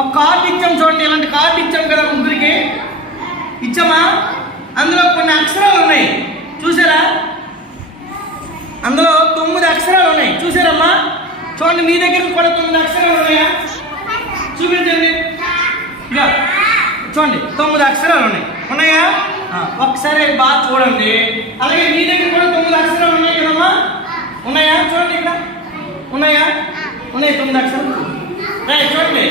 ఒక కార్డు ఇచ్చాం చూడండి ఇలాంటి కార్డు ఇచ్చాం కదా ముగ్గురికి ఇచ్చామా? అందులో కొన్ని అక్షరాలు ఉన్నాయి. చూసారా? అందులో తొమ్మిది అక్షరాలు ఉన్నాయి. చూసారమ్మా? చూడండి మీ దగ్గర కూడా తొమ్మిది అక్షరాలు ఉన్నాయా? చూపించండి. ఇక చూడండి తొమ్మిది అక్షరాలు ఉన్నాయి. ఉన్నాయా? ఒకసారి బాగా చూడండి. అలాగే మీ దగ్గర కూడా తొమ్మిది అక్షరాలు ఉన్నాయి కదమ్మా? ఉన్నాయా? చూడండి ఇక్కడ. ఉన్నాయా? ఉన్నాయి తొమ్మిది అక్షరాలు. చూడండి.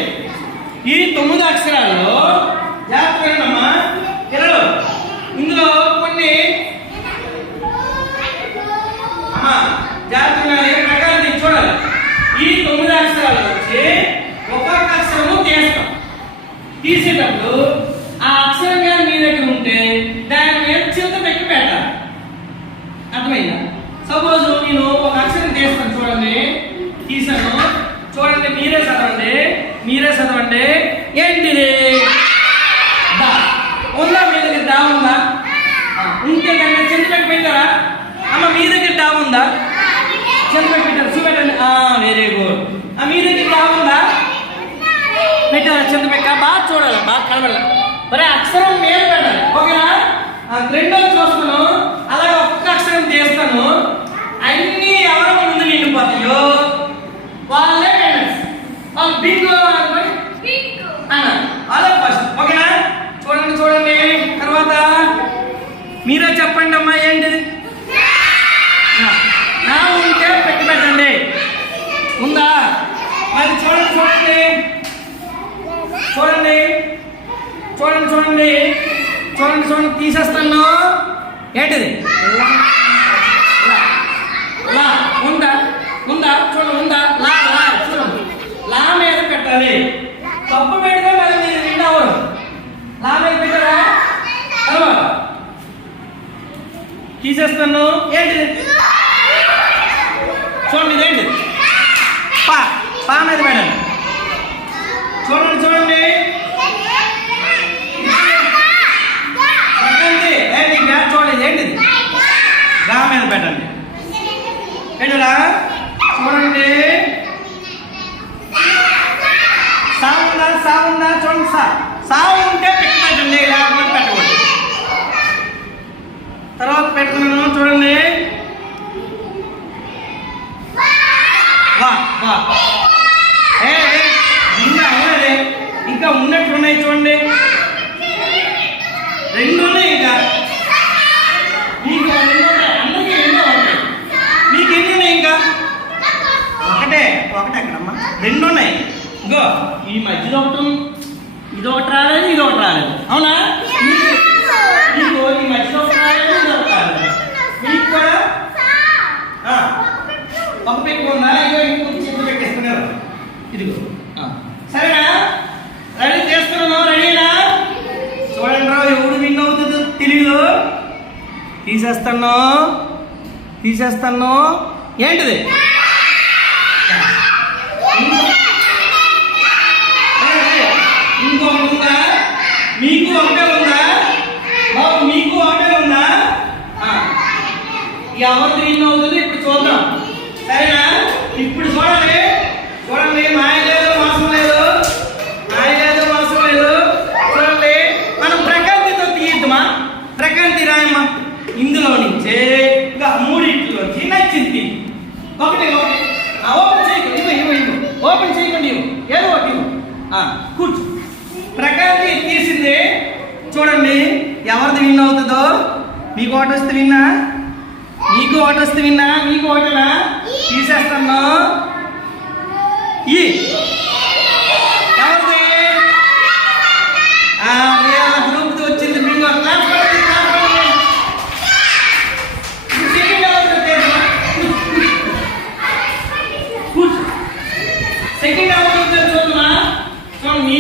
ఈ తొమ్మిది అక్షరాల్లో జాగ్రత్తమ్మా పిల్లలు ఇందులో కొన్ని అమ్మా జాగ్రత్తగా ప్రకారం చూడాలి. ఈ తొమ్మిది అక్షరాలు వచ్చి ఒక్కొక్క అక్షరము తీస్తాం. తీసేటప్పుడు ఆ అక్షరం కానీ మీ దగ్గర ఉంటే దాని మీద చింత పెట్టి పెట్టాలి. అర్థమైందా? సపోజ్ నేను ఒక అక్షరం తీస్తాను చూడండి. తీసాను చూడండి మీరే చదవండి. మీరే చదవండి. ఏంటిది? దా ఉందా మీ దగ్గర దా ఉందా? ఆ, ఉంటే దాన్ని పెట్టారా? అమ్మ మీ దగ్గర దా ఉందా? చింత పెట్టారు. చూపెట్టండి. వెరీ గుడ్ మీ దగ్గర దా ఉందా? పెట్టారా? చిన్న పెట్ట. బాగా చూడాలి బాగా కనబడాలి. మరి అక్షరం మీద పెట్టాలి. ఓకేనా? రెండో రెండోది చూస్తాను అలాగే ఒక్క అక్షరం చేస్తాను అన్ని ఎవరి ముందు నిండిపోతాయో వాళ్ళే winners. వాళ్ళు బింగో అనుకొని అన్నారు అలా ఫస్ట్ ఓకేనా చూడండి చూడండి తర్వాత మీరే చెప్పండి అమ్మా ఏంటిది నా ఉంటే పెట్టి పెట్టండి ఉందా? మరి చూడండి చూడండి. చూడండి. చూడండి చూడండి. చూడండి చూడండి తీసేస్తాను. ఏంటిది లా. లా ఉందా ఉందా చూడండి ఉందా లా లా చూడండి లా మీద పెట్టాలి తప్పు పెడితే మరి మీరు నిండా అవ్వరు లా మీద పెట్టారా తర్వాత తీసేస్తాను. ఏంటిది? చూడండి ఇదేంటి? పా పా మీద మేడం చూడండి చూడండి. ఏంటి చూడండి ఏంటిది రా మీద పెట్టండి. ఏంటరా? చూడండి. సా ఉందా చూడండి సా సా ఉంటే పెట్టి పెట్టండి లేకపోతే పెట్టకూడదు తర్వాత పెట్టుకున్నాను చూడండి వా వా ఏ ఇంకా అవ్వలేదే ఇంకా ఉన్నట్లు ఉన్నాయి చూడండి. రెండు ఉన్నాయి ఇంకా. మీకు రెండు అందరికీ ఎన్నో ఉంటాయి మీకు ఎన్ని ఉన్నాయి ఇంకా? ఒకటే ఒకటే అక్కడమ్మా. రెండు ఉన్నాయి ఇంకో ఈ మధ్యలో ఒకటి ఇది ఒకటి రాలేదు ఇది ఒకటి రాలేదు. అవునా మీకు- మీకు ఈ మధ్యలో ఒకటి రాలేదు ఇది ఒకటి రాలేదు మీకు కూడా ఆ, ఒక ఉందా ఇగో ఇంకొక చేతి పెట్టేస్తున్నారు ఇదిగో. సరేనా? రెడీ చేస్తున్నాను రెడీనా? చూడండి ఎవడు విన్ అవుతుందో తెలియదు తీసేస్తాను తీసేస్తాను ఏంటిది? ఇంకో ఉందా మీకు ఒకటే ఉందా? బాబు మీకు ఒకటే ఉందా. ఎవరు విన్ అవుతుంది ఇప్పుడు చూద్దాం. ఒకటి ఓపెన్ చేయకండి. ఇవ్వ ఇవ్వ ఇవ్వ. ఓపెన్ చేయకండి ఇవ్వు. ఏదో ఒకటి ఇవ్వు. ఆ, కూర్చో. తీసింది. చూడండి ఎవరిది విన్ అవుతుందో? మీకు ఒకటి వస్తే విన్నా? నీకు ఒకటి వస్తే విన్నా? నీకు ఓటనా? తీసేస్తాను. ఈ ఎవరిది ఆ, వీళ్ళ గ్రూప్ వచ్చింది బింగో క్లాస్ కొట్టండి, క్లాస్ కొట్టండి. ఇప్పుడు సెకండ్ ఎవరిదో తెలుసా? కూర్చో. సెకండ్ ఎవరిదో తెలుసా చూడమ్మా? చూడండి,